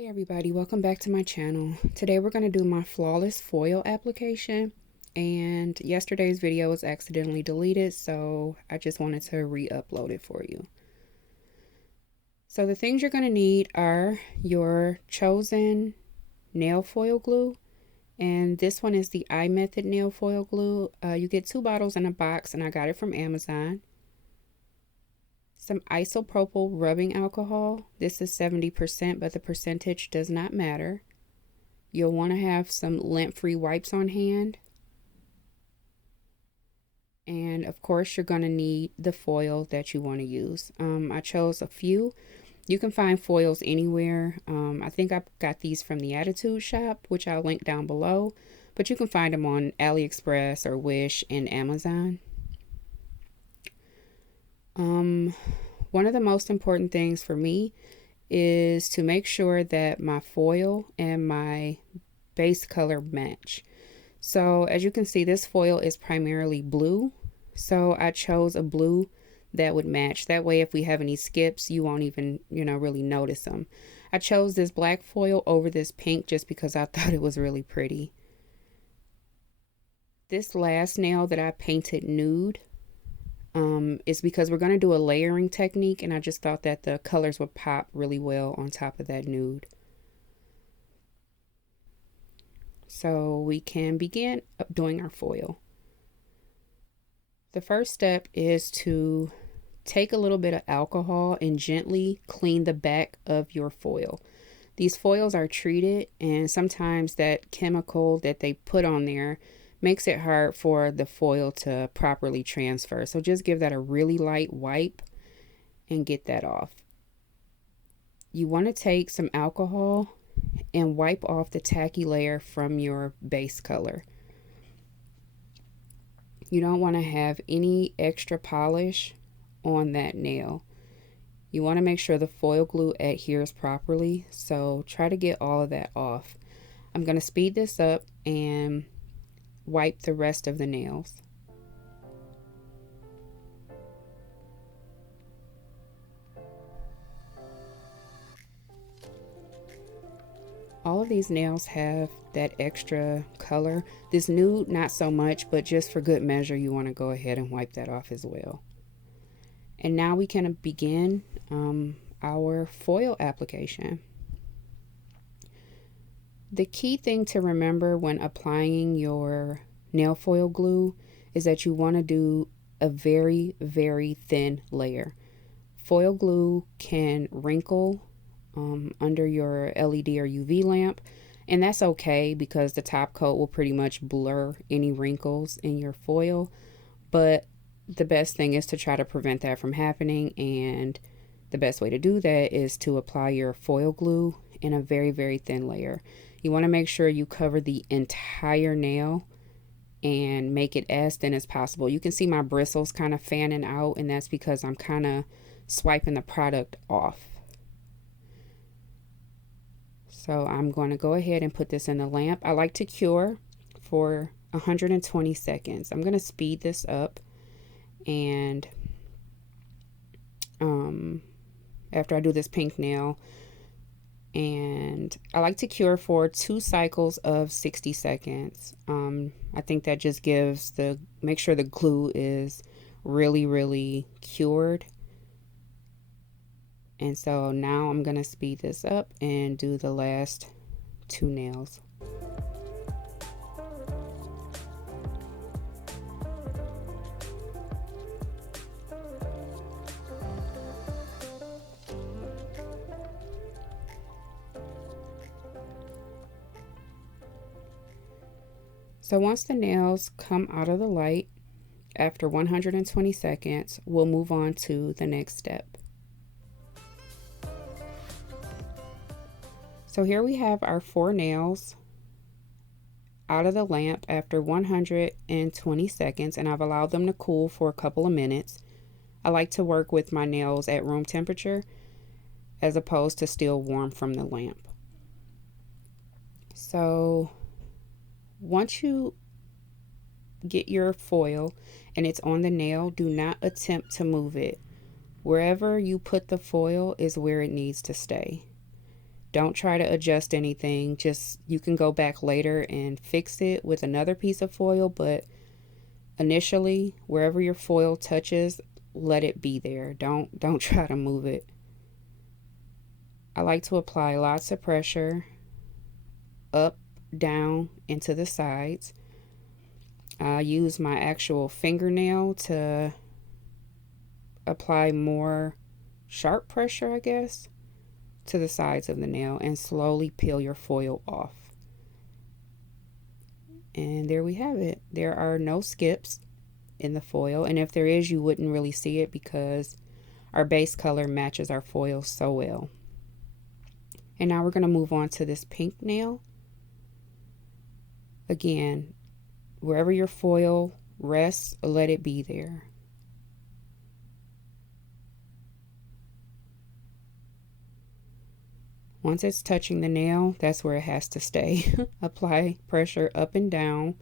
Hey everybody, welcome back to my channel. Today we're going to do my flawless foil application, and yesterday's video was accidentally deleted, so I just wanted to re-upload it for you. So the things you're going to need are your chosen nail foil glue, and this one is the iMethod nail foil glue. You get 2 bottles in a box, and I got it from Amazon. Some isopropyl rubbing alcohol. This is 70%, but the percentage does not matter. You'll want to have some lint-free wipes on hand. And of course, you're going to need the foil that you want to use. I chose a few. You can find foils anywhere. I think I got these from the Attitude Shop, which I'll link down below. But you can find them on AliExpress or Wish and Amazon. One of the most important things for me is to make sure that my foil and my base color match. So as you can see, this foil is primarily blue. So I chose a blue that would match. That way, if we have any skips, you won't even, really notice them. I chose this black foil over this pink just because I thought it was really pretty. This last nail that I painted nude is because we're going to do a layering technique, and I just thought that the colors would pop really well on top of that nude. So we can begin doing our foil. The first step is to take a little bit of alcohol and gently clean the back of your foil. These foils are treated, and sometimes that chemical that they put on there makes it hard for the foil to properly transfer. So just give that a really light wipe and get that off. You want to take some alcohol and wipe off the tacky layer from your base color. You don't want to have any extra polish on that nail. You want to make sure the foil glue adheres properly, so try to get all of that off. I'm going to speed this up and wipe the rest of the nails. All of these nails have that extra color. This nude, not so much, but just for good measure, you want to go ahead and wipe that off as well. And now we can begin our foil application. The key thing to remember when applying your nail foil glue is that you want to do a very, very thin layer. Foil glue can wrinkle under your LED or UV lamp, and that's okay because the top coat will pretty much blur any wrinkles in your foil, but the best thing is to try to prevent that from happening, and the best way to do that is to apply your foil glue in a very, very thin layer. You want to make sure you cover the entire nail and make it as thin as possible. You can see my bristles kind of fanning out, and that's because I'm kind of swiping the product off. So I'm going to go ahead and put this in the lamp. I like to cure for 120 seconds. I'm going to speed this up, and after I do this pink nail, and I like to cure for 2 cycles of 60 seconds. I think that just gives make sure the glue is really, really cured. And so now I'm going to speed this up and do the last 2 nails. So once the nails come out of the light, after 120 seconds, we'll move on to the next step. So here we have our 4 nails out of the lamp after 120 seconds, and I've allowed them to cool for a couple of minutes. I like to work with my nails at room temperature as opposed to still warm from the lamp. So once you get your foil and it's on the nail, do not attempt to move it. Wherever you put the foil is where it needs to stay. Don't try to adjust anything. Just, you can go back later and fix it with another piece of foil, but initially, wherever your foil touches, let it be there. Don't try to move it. I like to apply lots of pressure up, down, into the sides. I use my actual fingernail to apply more sharp pressure, I guess, to the sides of the nail, and slowly peel your foil off. And there we have it. There are no skips in the foil, and if there is, you wouldn't really see it because our base color matches our foil so well. And now we're going to move on to this pink nail. Again, wherever your foil rests, let it be there. Once it's touching the nail, that's where it has to stay. Apply pressure up and down,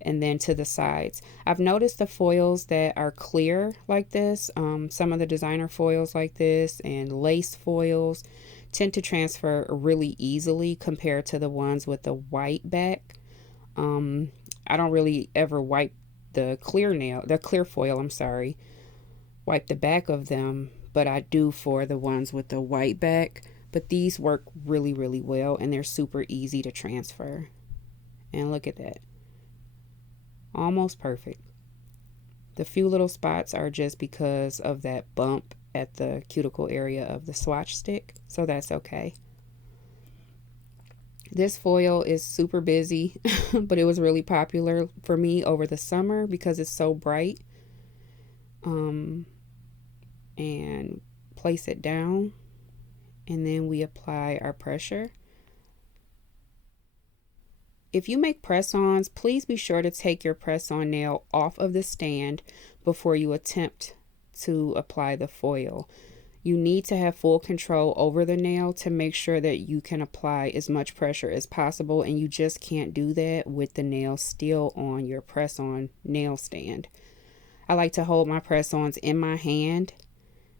and then to the sides. I've noticed the foils that are clear like this, some of the designer foils like this and lace foils tend to transfer really easily compared to the ones with the white back. I don't really ever wipe the clear foil, wipe the back of them, but I do for the ones with the white back. But these work really, really well, and they're super easy to transfer. And look at that. Almost perfect. The few little spots are just because of that bump at the cuticle area of the swatch stick, so that's okay. This foil is super busy, but it was really popular for me over the summer because it's so bright. And place it down, and then we apply our pressure. If you make press-ons, please be sure to take your press-on nail off of the stand before you attempt to apply the foil. You need to have full control over the nail to make sure that you can apply as much pressure as possible, and you just can't do that with the nail still on your press-on nail stand. I like to hold my press-ons in my hand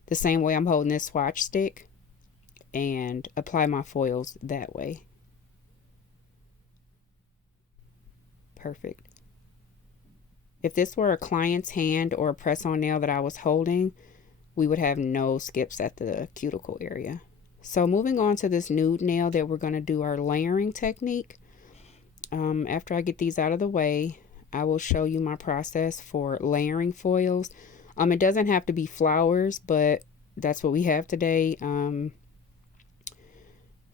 the same way I'm holding this swatch stick and apply my foils that way. Perfect. If this were a client's hand or a press-on nail that I was holding, we would have no skips at the cuticle area. So moving on to this nude nail that we're going to do our layering technique. After I get these out of the way, I will show you my process for layering foils. It doesn't have to be flowers, but that's what we have today.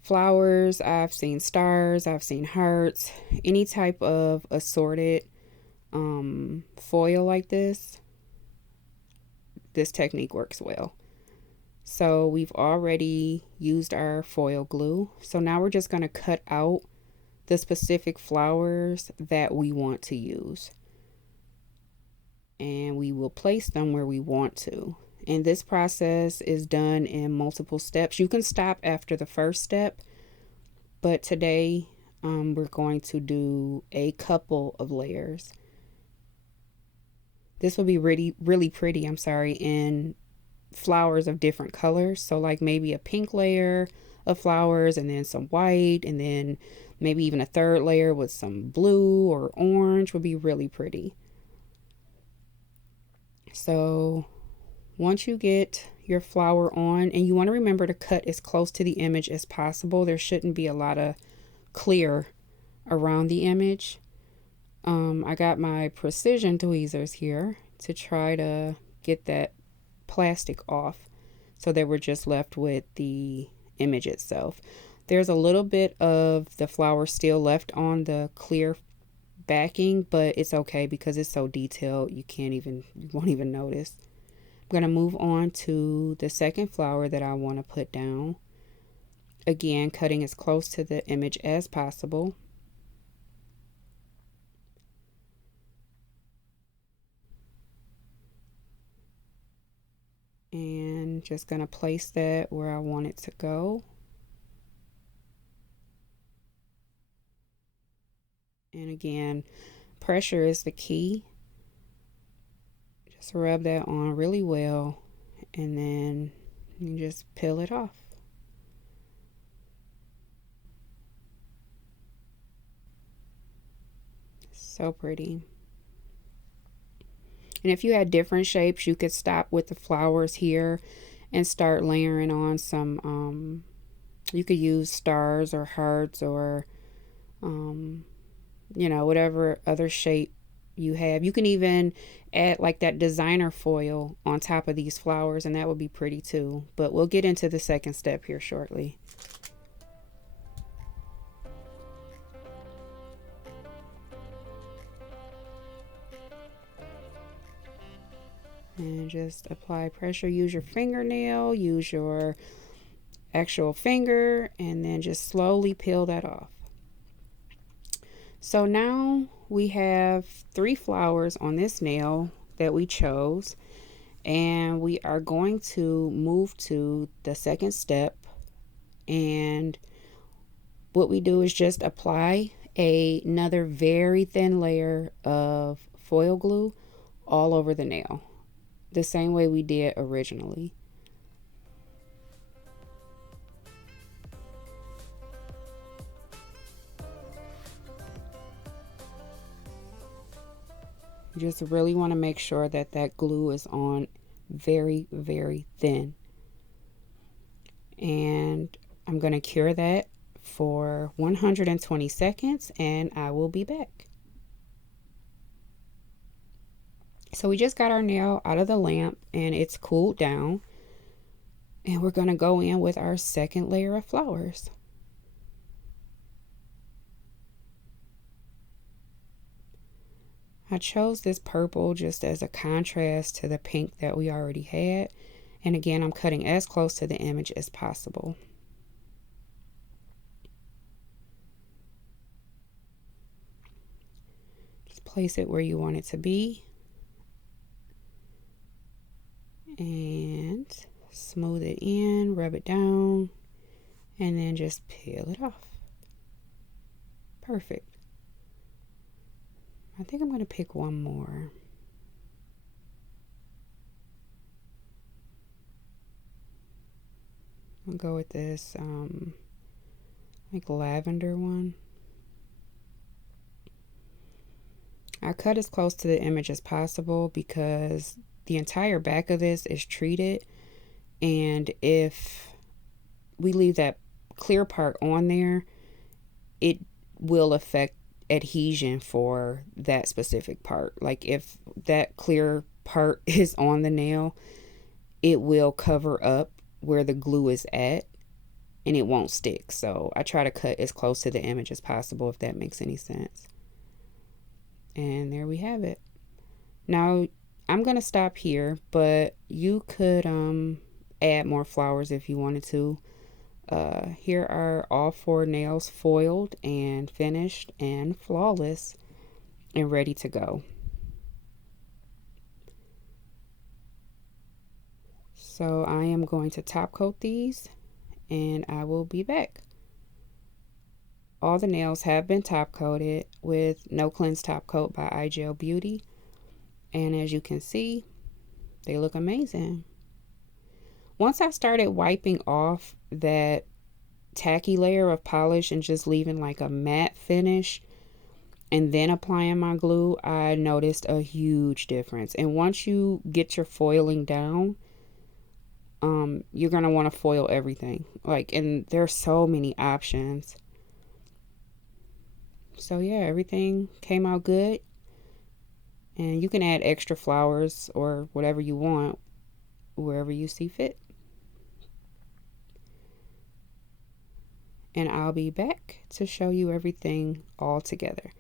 Flowers, I've seen stars, I've seen hearts, any type of assorted foil like this technique works well. So we've already used our foil glue. So now we're just going to cut out the specific flowers that we want to use. And we will place them where we want to. And this process is done in multiple steps. You can stop after the first step, but today we're going to do a couple of layers. This will be really pretty, in flowers of different colors. So like maybe a pink layer of flowers, and then some white, and then maybe even a third layer with some blue or orange would be really pretty. So once you get your flower on, and you want to remember to cut as close to the image as possible. There shouldn't be a lot of clear around the image. I got my precision tweezers here to try to get that plastic off so that we're just left with the image itself. There's a little bit of the flower still left on the clear backing, but it's okay because it's so detailed you won't even notice. I'm going to move on to the second flower that I want to put down. Again, cutting as close to the image as possible. And just going to place that where I want it to go. And again, pressure is the key. Just rub that on really well, and then you just peel it off. So pretty. And if you had different shapes, you could stop with the flowers here and start layering on some, you could use stars or hearts or, um, you know, whatever other shape you have. You can even add like that designer foil on top of these flowers, and that would be pretty too. But we'll get into the second step here shortly. And just apply pressure. Use your fingernail, use your actual finger, and then just slowly peel that off. So now we have 3 flowers on this nail that we chose, and we are going to move to the second step. And what we do is just apply another very thin layer of foil glue all over the nail, the same way we did originally. You just really want to make sure that that glue is on very, very thin. And I'm going to cure that for 120 seconds and I will be back. So we just got our nail out of the lamp and it's cooled down. And we're going to go in with our second layer of flowers. I chose this purple just as a contrast to the pink that we already had. And again, I'm cutting as close to the image as possible. Just place it where you want it to be. And smooth it in, rub it down, and then just peel it off. Perfect. I think I'm going to pick one more. I'll go with this like lavender one. I cut as close to the image as possible because the entire back of this is treated, and if we leave that clear part on there, it will affect adhesion for that specific part. Like if that clear part is on the nail, it will cover up where the glue is at and it won't stick. So I try to cut as close to the image as possible, if that makes any sense. And there we have it. Now I'm gonna stop here, but you could add more flowers if you wanted to. Here are all 4 nails foiled and finished and flawless and ready to go. So I am going to top coat these and I will be back. All the nails have been top coated with No Cleanse Top Coat by iGel Beauty. And as you can see, they look amazing. Once I started wiping off that tacky layer of polish and just leaving like a matte finish and then applying my glue, I noticed a huge difference. And once you get your foiling down, you're gonna want to foil everything. Like, and there's so many options. So yeah, everything came out good. And you can add extra flowers or whatever you want wherever you see fit. And I'll be back to show you everything all together.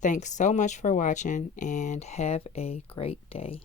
Thanks so much for watching and have a great day.